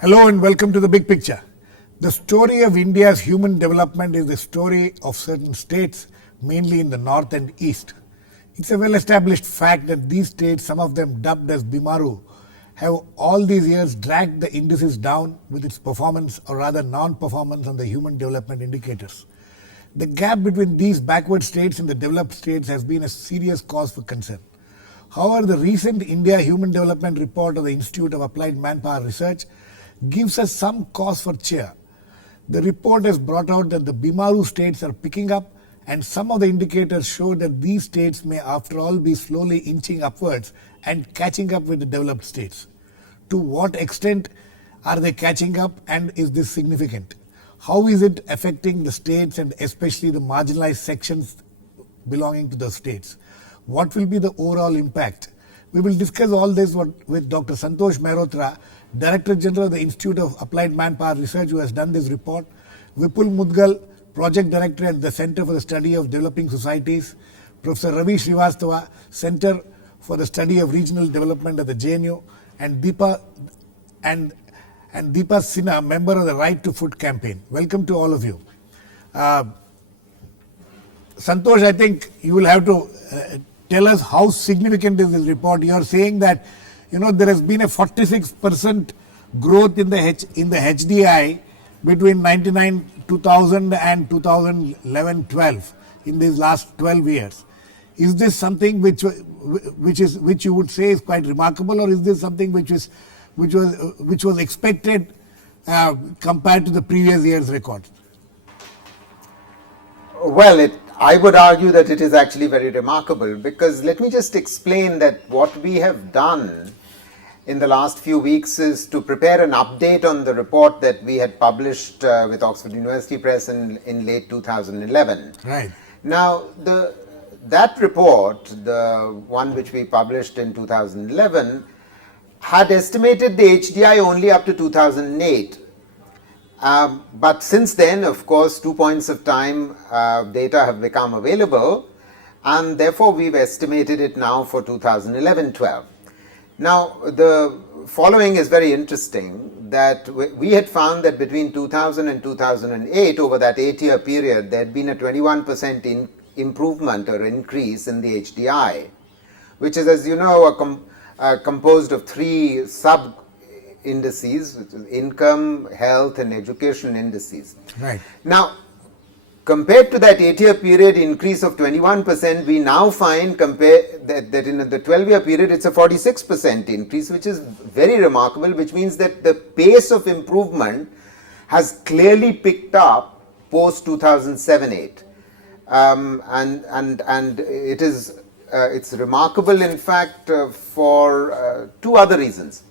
Hello and welcome to the big picture. The story of India's human development is the story of certain states, mainly in the north and east. It's a well-established fact that these states, some of them dubbed as BIMARU, have all these years dragged the indices down with its performance or rather non-performance on the human development indicators. The gap between these backward states and the developed states has been a serious cause for concern. However, the recent India Human Development Report of the Institute of Applied Manpower Research gives us some cause for cheer. The report has brought out that the BIMARU states are picking up, and some of the indicators show that these states may after all be slowly inching upwards and catching up with the developed states. To what extent are they catching up, and is this significant? How is it affecting the states and especially the marginalized sections belonging to the states? What will be the overall impact? We will discuss all this with Dr. Santosh Mehrotra, Director General of the Institute of Applied Manpower Research, who has done this report, Vipul Mudgal, Project Director at the Center for the Study of Developing Societies, Professor Ravi Srivastava, Center for the Study of Regional Development at the JNU, and Deepa Sinha, member of the Right to Food campaign. Welcome to all of you. Santosh, I think you will have to tell us how significant is this report. You are saying that there has been a 46% growth in the HDI between 2000 and 2011-12 in these last 12 years. Is this something which you would say is quite remarkable, or is this something which was expected compared to the previous year's record? Well, I would argue that it is actually very remarkable, because let me just explain that what we have done in the last few weeks is to prepare an update on the report that we had published with Oxford University Press in late 2011. Right. Now, that report, the one which we published in 2011, had estimated the HDI only up to 2008. But since then, of course, 2 points of time data have become available, and therefore we've estimated it now for 2011-12. Now, the following is very interesting, that we had found that between 2000 and 2008, over that 8-year period, there had been a 21% improvement or increase in the HDI, which is, as you know, composed of 3 sub-indices, which is income, health, and education indices. Right. Now, compared to that 8-year period increase of 21%, we now find that in the 12-year period it's a 46% increase, which is very remarkable, which means that the pace of improvement has clearly picked up post 2007-8. And it's remarkable, in fact, for 2 other reasons.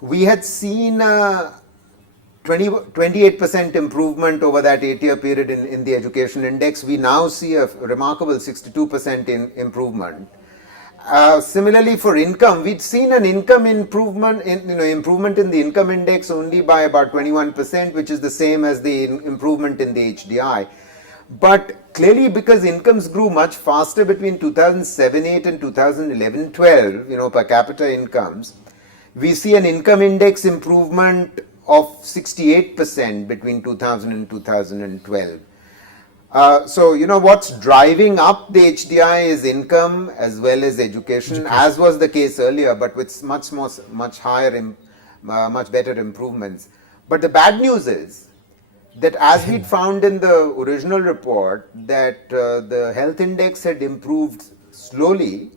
We had seen 28% improvement over that 8-year period in the education index. We now see a remarkable 62% improvement. Similarly, for income, we'd seen an income improvement in the income index only by about 21%, which is the same as the improvement in the HDI. But clearly, because incomes grew much faster between 2007-8 and 2011-12, per capita incomes, we see an income index improvement of 68% between 2000 and 2012. So, what's driving up the HDI is income as well as education, as was the case earlier, but with much higher, much better improvements. But the bad news is that, as we'd found in the original report, that the health index had improved slowly.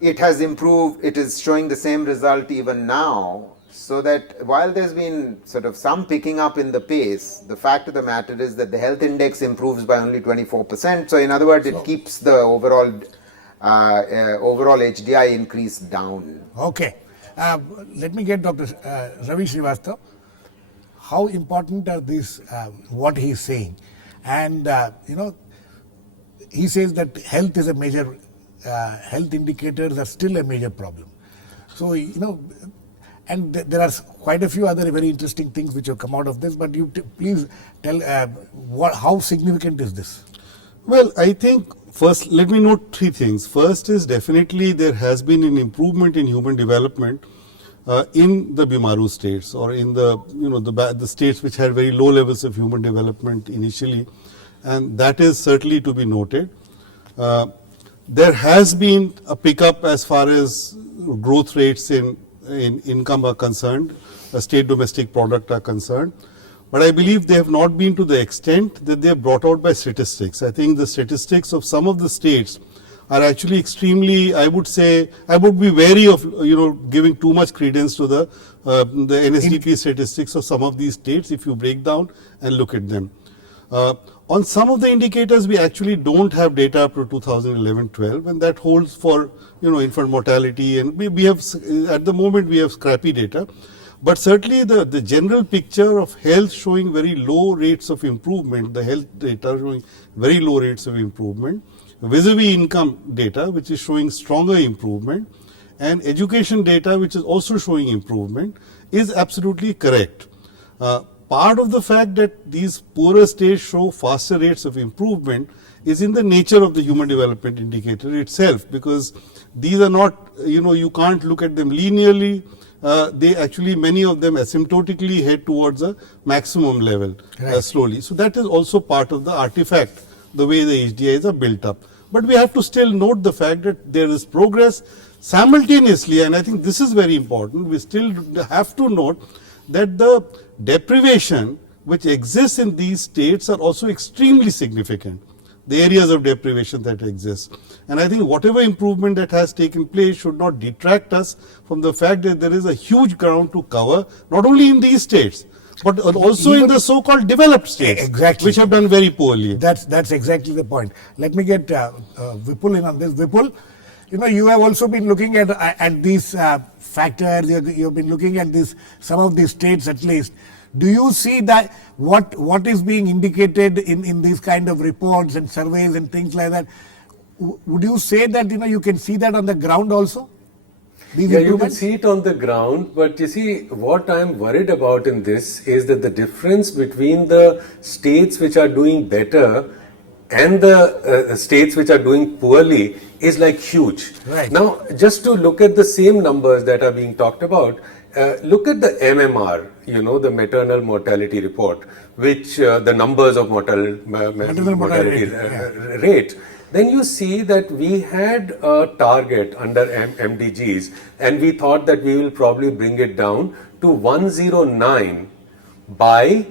It has improved, it is showing the same result even now. So that while there's been sort of some picking up in the pace, the fact of the matter is that the health index improves by only 24%. So in other words, it keeps the overall HDI increase down. Okay. Let me get Dr. Ravi Srivastava. How important are these, what he's saying? And, he says that health is a major, health indicators are still a major problem. So, and there are quite a few other very interesting things which have come out of this, but you please tell how significant is this? Well, I think first let me note 3 things. First is definitely there has been an improvement in human development in the BIMARU states, or in the the states which had very low levels of human development initially, and that is certainly to be noted. There has been a pickup as far as growth rates in income are concerned, state domestic product are concerned, but I believe they have not been to the extent that they are brought out by statistics. I think the statistics of some of the states are actually extremely, I would say, I would be wary of giving too much credence to the NSDP statistics of some of these states if you break down and look at them. On some of the indicators, we actually don't have data up to 2011-12, and that holds for infant mortality, and we have at the moment we have scrappy data, but certainly the general picture of health showing very low rates of improvement, the health data showing very low rates of improvement, vis-a-vis income data which is showing stronger improvement, and education data which is also showing improvement, is absolutely correct. Part of the fact that these poorer states show faster rates of improvement is in the nature of the human development indicator itself, because these are not, you can't look at them linearly. They actually, many of them asymptotically head towards a maximum level slowly. So that is also part of the artifact, the way the HDIs are built up. But we have to still note the fact that there is progress simultaneously, and I think this is very important. We still have to note that the deprivation which exists in these states are also extremely significant, the areas of deprivation that exist. And I think whatever improvement that has taken place should not detract us from the fact that there is a huge ground to cover, not only in these states, but also in the so-called developed states, which have done very poorly. That's exactly the point. Let me get Vipul in on this. Vipul, you have also been looking at these factors. You've been looking at some of these states at least. Do you see that what is being indicated in these kind of reports and surveys and things like that? Would you say that you can see that on the ground also? Yeah, you can see it on the ground, but you see, what I'm worried about in this is that the difference between the states which are doing better and the states which are doing poorly is like huge. Right. Now, just to look at the same numbers that are being talked about, look at the MMR, the maternal mortality report, which the numbers of mortality rate. Then you see that we had a target under MDGs, and we thought that we will probably bring it down to 109 by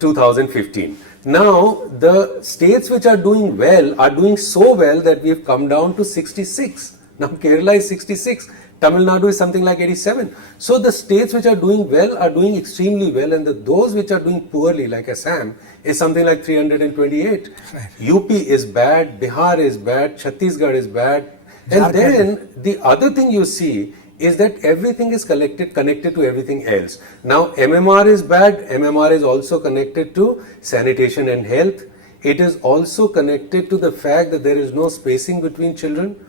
2015. Now, the states which are doing well are doing so well that we have come down to 66. Now, Kerala is 66. Tamil Nadu is something like 87. So the states which are doing well are doing extremely well, and those which are doing poorly, like Assam, is something like 328. Right. UP is bad, Bihar is bad, Chhattisgarh is bad. And then the other thing you see is that everything is connected to everything else. Now, MMR is bad. MMR is also connected to sanitation and health. It is also connected to the fact that there is no spacing between children.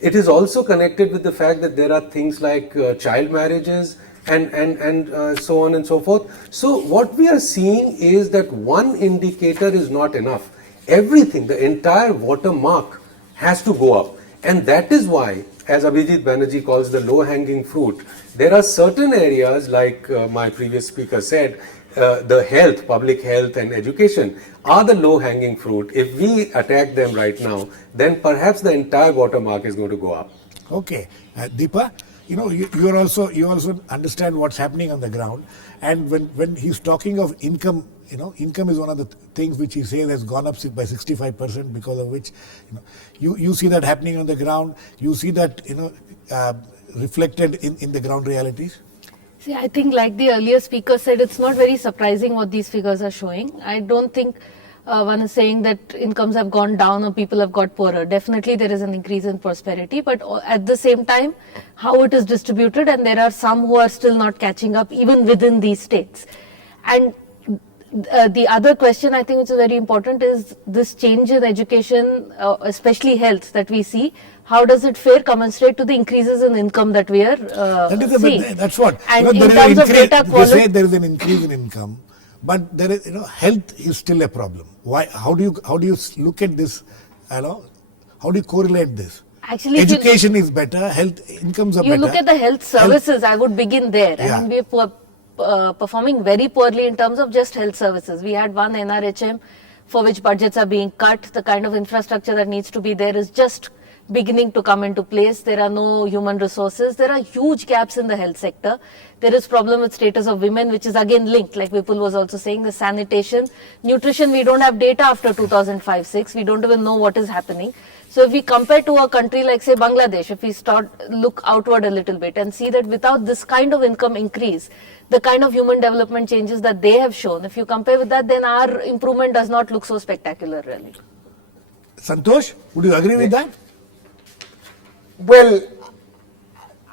It is also connected with the fact that there are things like child marriages and so on and so forth. So what we are seeing is that one indicator is not enough. Everything, the entire watermark has to go up. And that is why, as Abhijit Banerjee calls the low-hanging fruit, there are certain areas, like my previous speaker said, the health, public health and education are the low-hanging fruit. If we attack them right now, then perhaps the entire watermark is going to go up. Okay. Deepa, you also understand what's happening on the ground. And when he's talking of income, income is one of the things which he says has gone up by 65%, because of which, you see that happening on the ground. You see that, reflected in the ground realities. See, I think like the earlier speaker said, it's not very surprising what these figures are showing. I don't think one is saying that incomes have gone down or people have got poorer. Definitely there is an increase in prosperity, but at the same time, how it is distributed, and there are some who are still not catching up even within these states. And the other question I think which is very important is this change in education, especially health, that we see. How does it fare commensurate to the increases in income that we are seeing? That's what. And in terms of data quality, they say there is an increase in income, but there is, health is still a problem. Why? How do you look at this? How do you correlate this? Actually, if you- education is better, health incomes are you better. look at the health services, I would begin there. Yeah. I mean, we're performing very poorly in terms of just health services. We had one NRHM for which budgets are being cut. The kind of infrastructure that needs to be there is just beginning to come into place. There are no human resources. There are huge gaps in the health sector. There is problem with status of women, which is again linked, like Vipul was also saying, the sanitation, nutrition. We don't have data after 2005-6. We don't even know what is happening. So if we compare to a country like say Bangladesh, if we look outward a little bit and see that without this kind of income increase, the kind of human development changes that they have shown, if you compare with that, then our improvement does not look so spectacular really. Santosh, would you agree with that? Well,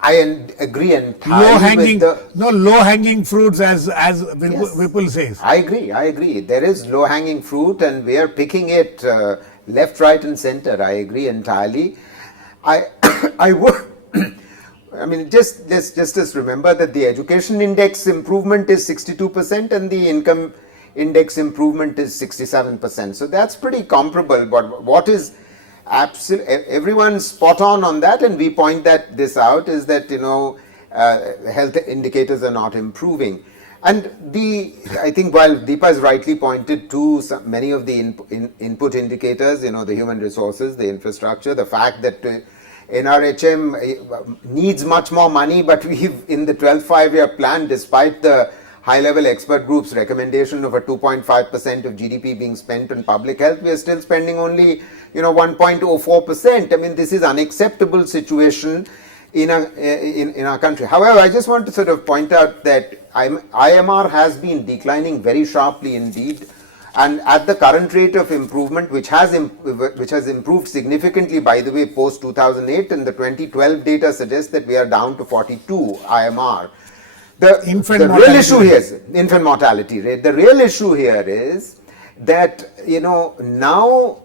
I agree entirely with the... low-hanging fruits as Yes. Vipul says. I agree. There is low-hanging fruit and we are picking it left, right and center. I agree entirely. I would... I mean, just remember that the education index improvement is 62% and the income index improvement is 67%. So that's pretty comparable. But what is everyone's spot on that, and we point this out, is that health indicators are not improving. And I think while Deepa has rightly pointed to many of the input indicators, the human resources, the infrastructure, the fact that NRHM needs much more money, but we've in the 12th five-year plan, despite the high-level expert group's recommendation of a 2.5% of GDP being spent on public health, we are still spending only 1.04%. I mean, this is unacceptable situation in our country. However, I just want to sort of point out that IMR has been declining very sharply indeed, and at the current rate of improvement, which has improved significantly, by the way, post 2008, and the 2012 data suggests that we are down to 42 IMR. The real issue here is infant mortality rate. The real issue here is that now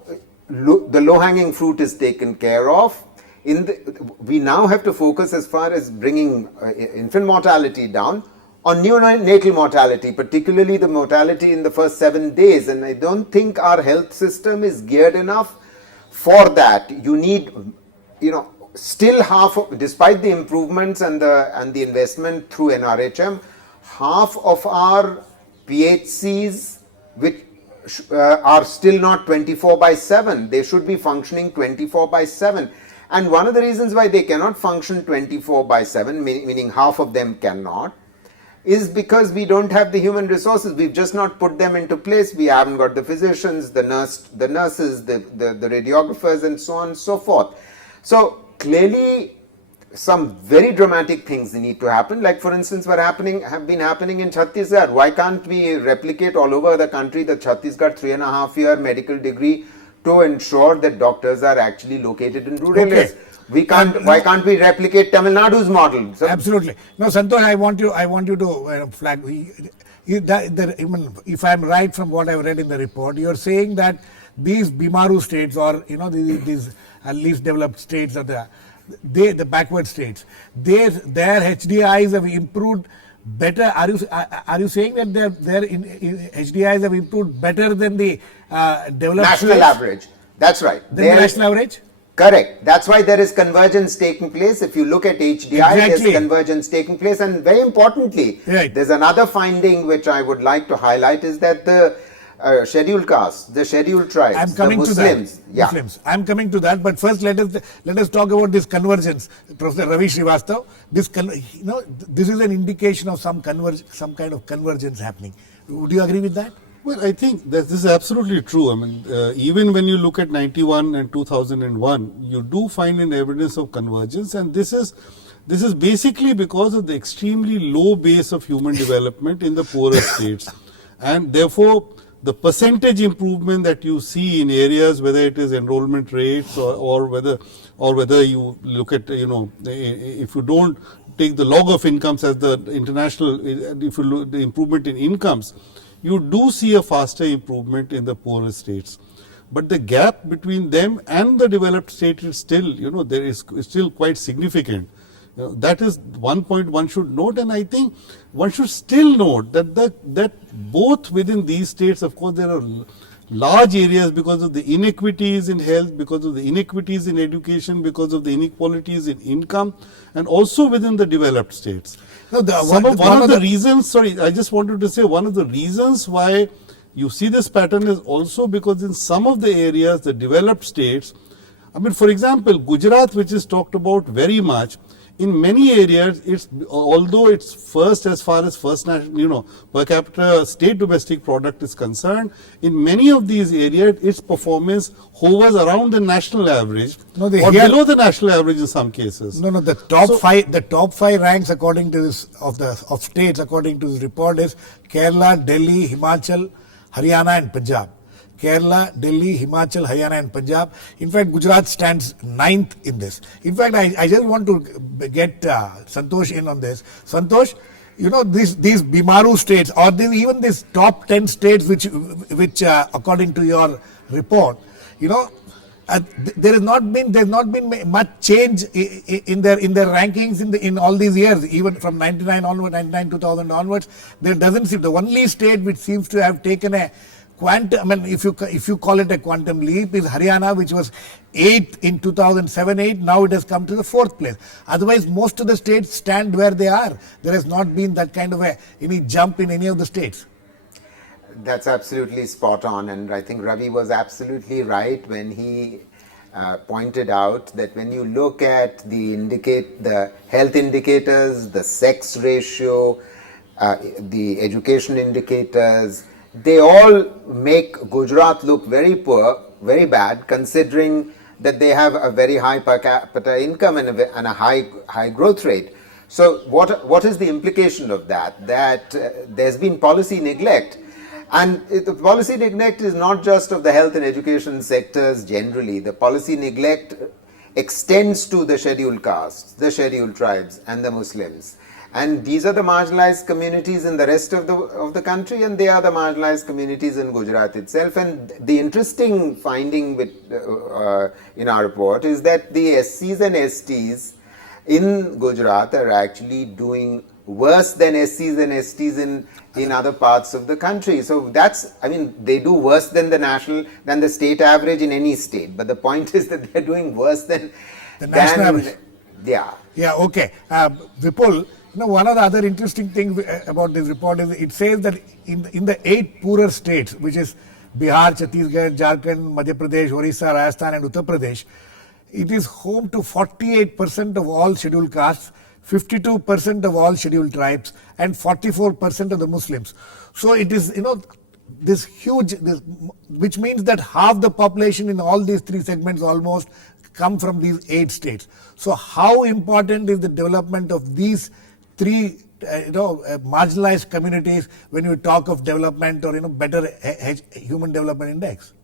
the low-hanging fruit is taken care of. We now have to focus as far as bringing infant mortality down on neonatal mortality, particularly the mortality in the first 7 days. And I don't think our health system is geared enough for that. You need, still despite the improvements and the investment through NRHM, half of our PHCs which are still not 24/7. They should be functioning 24/7. And one of the reasons why they cannot function 24/7, meaning half of them cannot, is because we don't have the human resources. We've just not put them into place. We haven't got the physicians, the nurses, the radiographers, and so on and so forth. So clearly, some very dramatic things need to happen. Like, for instance, have been happening in Chhattisgarh. Why can't we replicate all over the country the Chhattisgarh 3.5-year medical degree to ensure that doctors are actually located in rural areas? Why can't we replicate Tamil Nadu's model? So, absolutely. No, Santosh, I want you to flag. If I'm right from what I've read in the report, you're saying that these BIMARU states, or these least developed states, or the backward states, their HDIs have improved better. Are you saying that their HDIs have improved better than the developed national states? average? That's right. The national average? Correct. That's why there is convergence taking place. If you look at HDI, there's convergence taking place. And very importantly, there's another finding which I would like to highlight, is that the scheduled castes, the scheduled tribes, the Muslims. I'm coming to that. But first, let us talk about this convergence. Professor Ravi Srivastava, this is an indication of some kind of convergence happening. Would you agree with that? Well, I think that this is absolutely true. I mean, even when you look at 91 and 2001, you do find an evidence of convergence, and this is basically because of the extremely low base of human development in the poorer states, and therefore the percentage improvement that you see in areas, whether it is enrollment rates or whether you look at if you don't take the log of incomes as the international, if you look the improvement in incomes, you do see a faster improvement in the poorer states. But the gap between them and the developed state is still, there is still quite significant. That is one point one should note, and I think one should still note that both within these states, of course, there are large areas because of the inequities in health, because of the inequities in education, because of the inequalities in income, and also within the developed states. No, One of the reasons, sorry, I just wanted to say one of the reasons why you see this pattern is also because in some of the areas, the developed states, I mean, for example, Gujarat, which is talked about very much, in many areas, although it's first as far as per capita state domestic product is concerned, in many of these areas, its performance hovers around the national average or below the national average in some cases. No, the top five ranks according to this of states according to this report is Kerala, Delhi, Himachal, Haryana, and Punjab. Kerala, Delhi, Himachal, Haryana, and Punjab. In fact, Gujarat stands 9th in this. In fact, I just want to get Santosh in on this. Santosh, you know, these BIMARU states, or even these top 10 states, which according to your report, you know, there's not been much change in their rankings in all these years, even from 99 onward, 99 2000 onwards. There doesn't seem, the only state which seems to have taken a quantum, I mean, if you call it a quantum leap, is Haryana, which was 8th in 2007-8. Now it has come to the 4th place. Otherwise, most of the states stand where they are. There has not been that kind of any jump in any of the states. That's absolutely spot on, and I think Ravi was absolutely right when he pointed out that when you look at the health indicators, the sex ratio, the education indicators, they all make Gujarat look very poor, very bad, considering that they have a very high per capita income and a high growth rate. So what is the implication of that? That there's been policy neglect. And the policy neglect is not just of the health and education sectors generally. The policy neglect extends to the scheduled castes, the scheduled tribes, and the Muslims. And these are the marginalized communities in the rest of the country, and they are the marginalized communities in Gujarat itself. And the interesting finding in our report is that the SCs and STs in Gujarat are actually doing worse than SCs and STs in other parts of the country. So they do worse than the state average in any state. But the point is that they're doing worse than the national average. Yeah. Yeah, okay. Vipul, one of the other interesting things about this report is it says that in the 8 poorer states, which is Bihar, Chhattisgarh, Jharkhand, Madhya Pradesh, Orissa, Rajasthan, and Uttar Pradesh, it is home to 48% of all scheduled castes, 52% of all scheduled tribes, and 44% of the Muslims. So it is, this huge, which means that half the population in all these 3 segments almost come from these 8 states. So how important is the development of these 3 marginalized communities when you talk of development or better human development index?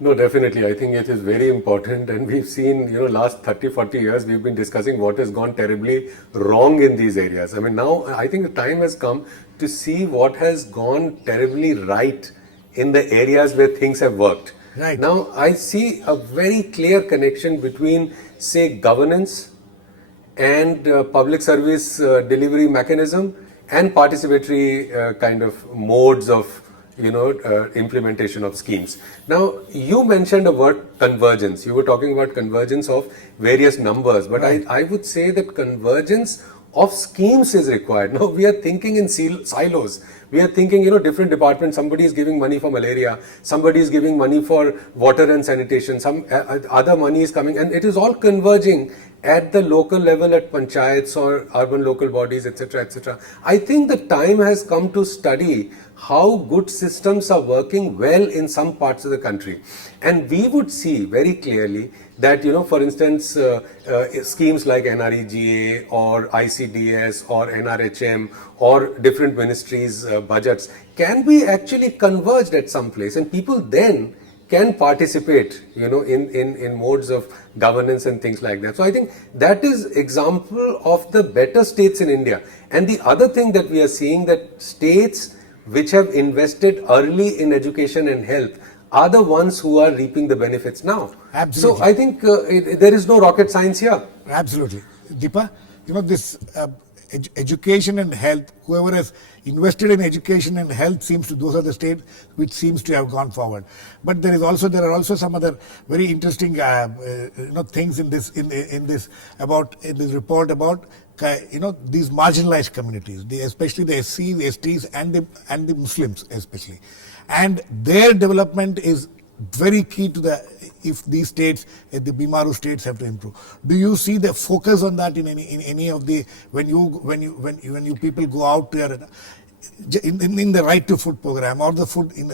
No, definitely. I think it is very important, and we've seen, last 30-40 years, we've been discussing what has gone terribly wrong in these areas. I mean, now I think the time has come to see what has gone terribly right in the areas where things have worked. Right. Now, I see a very clear connection between, say, governance and public service delivery mechanism and participatory kind of modes of implementation of schemes. Now, you mentioned a word convergence. You were talking about convergence of various numbers, but right. I would say that convergence of schemes is required. Now, we are thinking in silos. We are thinking, different departments, somebody is giving money for malaria, somebody is giving money for water and sanitation, some other money is coming, and it is all converging at the local level, at panchayats or urban local bodies, etc., etc. I think the time has come to study how good systems are working well in some parts of the country. And we would see very clearly that, for instance, schemes like NREGA or ICDS or NRHM or different ministries' budgets can be actually converged at some place, and people then can participate, in modes of governance and things like that. So I think that is example of the better states in India. And the other thing that we are seeing, that states which have invested early in education and health are the ones who are reaping the benefits now. Absolutely. So I think there is no rocket science here. Absolutely. Deepa, this education and health, whoever has invested in education and health those are the states which seems to have gone forward. But there are also some other very interesting things in this report about these marginalized communities, especially the SCs, STs, and the Muslims especially, and their development is very key to if these states, the BIMARU states, have to improve. Do you see the focus on that in any of the when you people go out to in the right to food program or the food in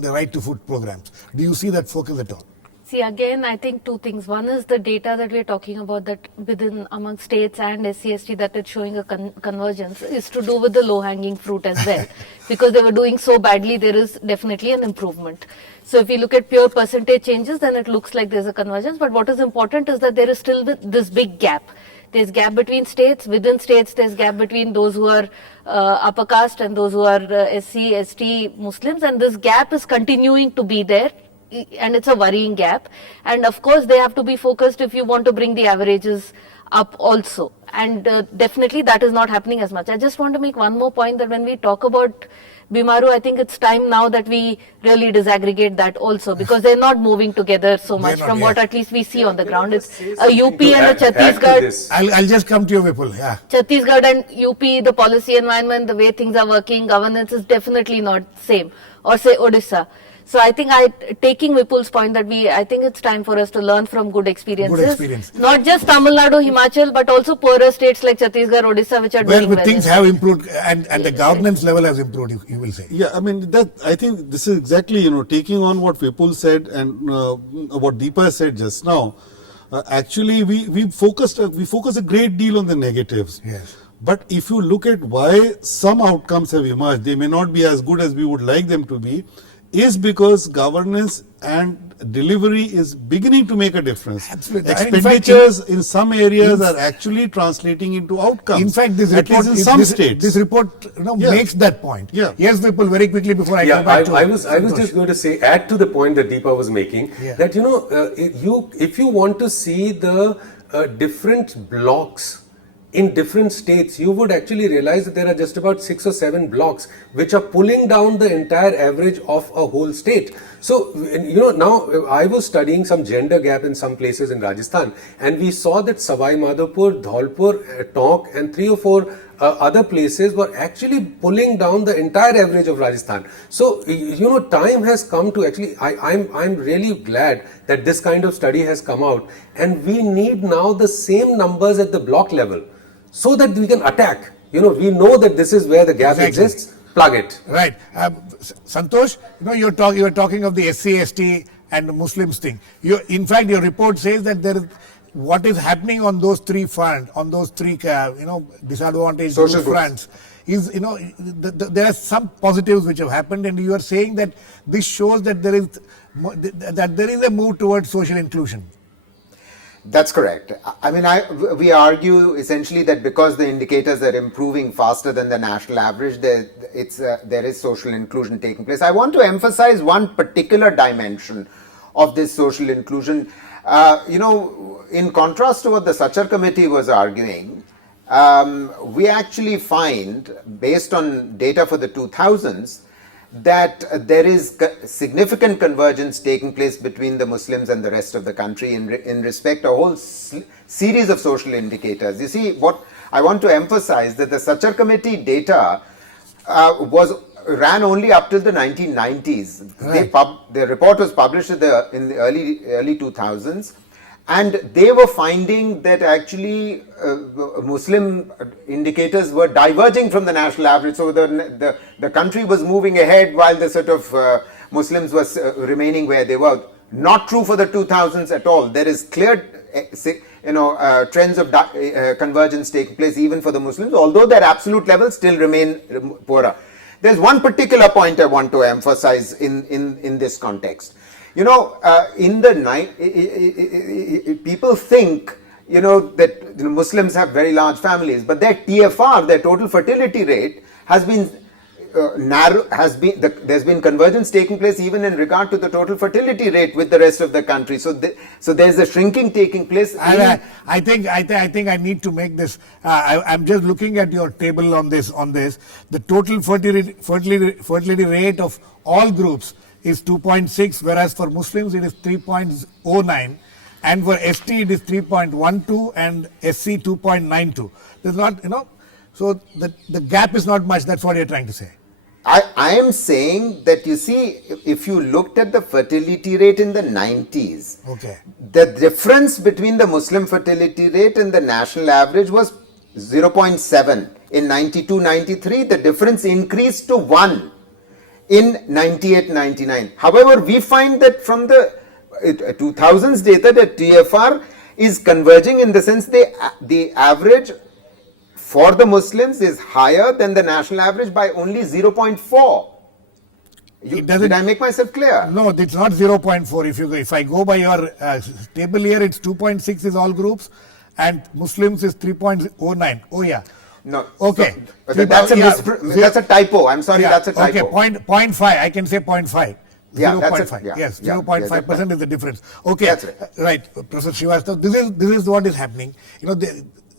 the right to food programs? Do you see that focus at all? See, again, I think two things. One is the data that we're talking about, that within among states and SCST that it's showing a convergence, is to do with the low-hanging fruit as well. Because they were doing so badly, there is definitely an improvement. So if you look at pure percentage changes, then it looks like there's a convergence. But what is important is that there is still this big gap. There's gap between states. Within states, there's gap between those who are upper caste and those who are SC, ST Muslims. And this gap is continuing to be there. And it's a worrying gap. And of course, they have to be focused if you want to bring the averages up also. And definitely that is not happening as much. I just want to make one more point, that when we talk about BIMARU, I think it's time now that we really disaggregate that also, because they're not moving together so much from what at least we see on the ground. It's a UP and a Chhattisgarh. I'll just come to you, Vipul. Yeah. Chhattisgarh and UP, the policy environment, the way things are working, governance is definitely not same. Or say Odisha. So I think taking Vipul's point that I think it's time for us to learn from good experiences. Not just Tamil Nadu, Himachal, but also poorer states like Chhattisgarh, Odisha, which are doing well. Things have improved and the governance level has improved, you will say. Yeah, I mean, I think this is exactly, taking on what Vipul said and what Deepa said just now. Actually, we focus a great deal on the negatives. Yes. But if you look at why some outcomes have emerged, they may not be as good as we would like them to be, is because governance and delivery is beginning to make a difference. Absolutely. Expenditures in some areas are actually translating into outcomes. In fact, this report in some states. This report makes that point. Yeah. Yes, Vipul, very quickly before I come back to I was just going to say, add to the point that Deepa was making, that if you want to see the different blocks in different states, you would actually realize that there are just about 6 or 7 blocks which are pulling down the entire average of a whole state. So, now I was studying some gender gap in some places in Rajasthan, and we saw that Savai Madhopur, Dholpur, Tonk and 3 or 4 other places were actually pulling down the entire average of Rajasthan. So, time has come to actually, I'm really glad that this kind of study has come out, and we need now the same numbers at the block level, so that we can attack. We know that this is where the gap exists. Plug it. Right. Santosh, you are talking of the SC, ST and the Muslims thing. In fact, your report says that what is happening on those three fronts, on those three, disadvantaged fronts, is, there are some positives which have happened, and you are saying that this shows that there is a move towards social inclusion. That's correct. I mean, we argue essentially that because the indicators are improving faster than the national average, there is social inclusion taking place. I want to emphasize one particular dimension of this social inclusion. In contrast to what the Sachar committee was arguing, we actually find, based on data for the 2000s, that there is significant convergence taking place between the Muslims and the rest of the country in respect to a whole series of social indicators. You see, what I want to emphasize that the Sachar committee data ran only up till the 1990s. Right. The report was published in the early 2000s. And they were finding that actually Muslim indicators were diverging from the national average. So the country was moving ahead while the sort of Muslims was remaining where they were. Not true for the 2000s at all. There is clear trends of convergence taking place even for the Muslims, although their absolute levels still remain poorer. There's one particular point I want to emphasize in this context. People think, that Muslims have very large families, but their TFR, their total fertility rate, has been there's been convergence taking place even in regard to the total fertility rate with the rest of the country. So there's a shrinking taking place. I think I need to make this. I'm just looking at your table on this. The total fertility rate of all groups is 2.6, whereas for Muslims it is 3.09, and for ST it is 3.12, and SC 2.92. There's not, so the gap is not much. That's what you're trying to say. I am saying that, you see, if you looked at the fertility rate in the 90s, Okay. the difference between the Muslim fertility rate and the national average was 0.7. In 92-93, the difference increased to 1 in 98-99. However, we find that from the 2000s data, the TFR is converging in the sense the average for the Muslims is higher than the national average by only 0.4. Did I make myself clear? No, it's not 0.4. If I go by your table here, it's 2.6 is all groups, and Muslims is 3.09. Oh yeah. No. Okay. So, that's a typo. I'm sorry, that's a typo. Okay, 0.5. I can say 0.5. Yeah, 0.5. yeah, Yes, yeah, 0.5% is the difference. Okay, that's right. Professor Srivastava, this is what is happening.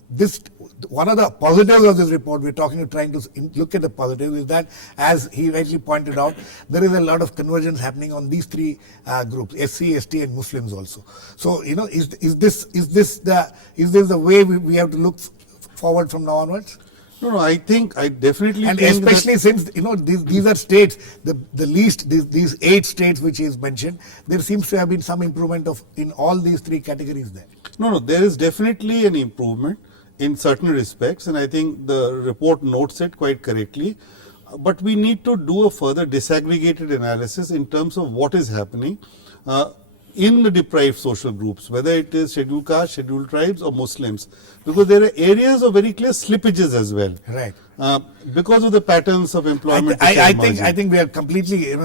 This one of the positives of this report, trying to look at the positives, is that, as he rightly pointed out, there is a lot of convergence happening on these three groups: SC, ST, and Muslims also. So, is this the way we have to look forward from now onwards? No, I definitely and think especially since these are states, the least these 8 states which is mentioned, there seems to have been some improvement in all these 3 categories there. No, there is definitely an improvement in certain respects, and I think the report notes it quite correctly. But we need to do a further disaggregated analysis in terms of what is happening in the deprived social groups, whether it is scheduled caste, scheduled tribes, or Muslims, because there are areas of very clear slippages as well. Right. Because of the patterns of employment. I think we are completely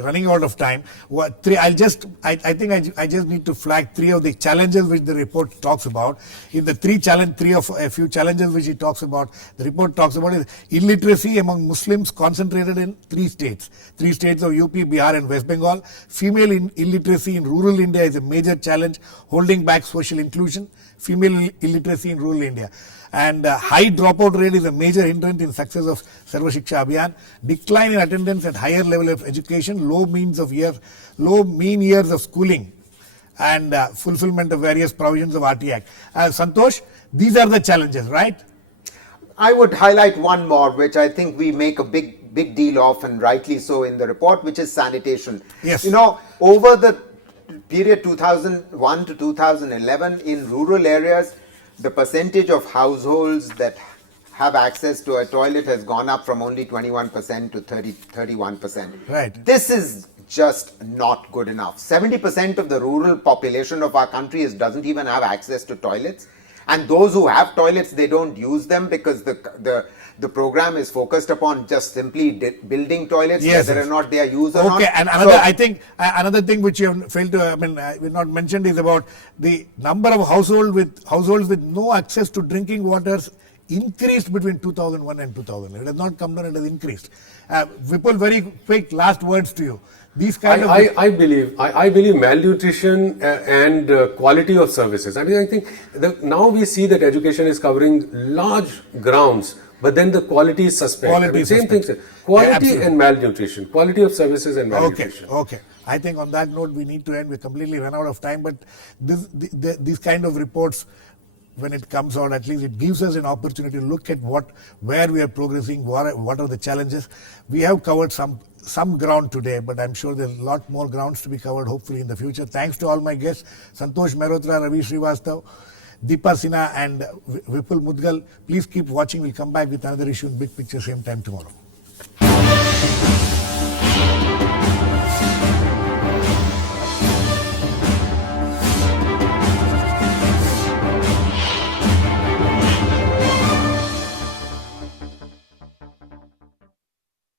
running out of time. I just need to flag 3 of the challenges which the report talks about. In the 3 of a few challenges which it talks about, the report talks about is illiteracy among Muslims concentrated in 3 states. 3 states of UP, Bihar, and West Bengal. Female illiteracy in rural India is a major challenge, holding back social inclusion. Female illiteracy in rural India. And high dropout rate is a major hindrance in success of Sarva Shiksha Abhiyan. Decline in attendance at higher level of education, low mean years of schooling, and fulfillment of various provisions of RT Act. Santosh, these are the challenges, right? I would highlight one more, which I think we make a big deal of, and rightly so, in the report, which is sanitation. Yes. Over the period 2001 to 2011, in rural areas, the percentage of households that have access to a toilet has gone up from only 21% to 31%. Right. This is just not good enough. 70% of the rural population of our country doesn't even have access to toilets. And those who have toilets, they don't use them because the program is focused upon just simply building toilets, whether or not they are used or not. Okay, and another thing which you have failed to, we not mentioned, is about the number of households with no access to drinking waters increased between 2001 and 2000. It has not come down; it has increased. Vipul, very quick last words to you. These kind of I believe malnutrition and quality of services. I think now we see that education is covering large grounds, but then the quality is suspect. Same thing. Quality and malnutrition. Quality of services and malnutrition. Okay. I think on that note we need to end. We completely run out of time. But these kind of reports, when it comes out, at least it gives us an opportunity to look at where we are progressing, what are the challenges. We have covered some ground today, but I'm sure there's a lot more grounds to be covered, hopefully, in the future. Thanks to all my guests, Santosh, Mehrotra, Ravi, Srivastava, Deepa, Sinha, and Vipul, Mudgal. Please keep watching. We'll come back with another issue in Big Picture, same time tomorrow.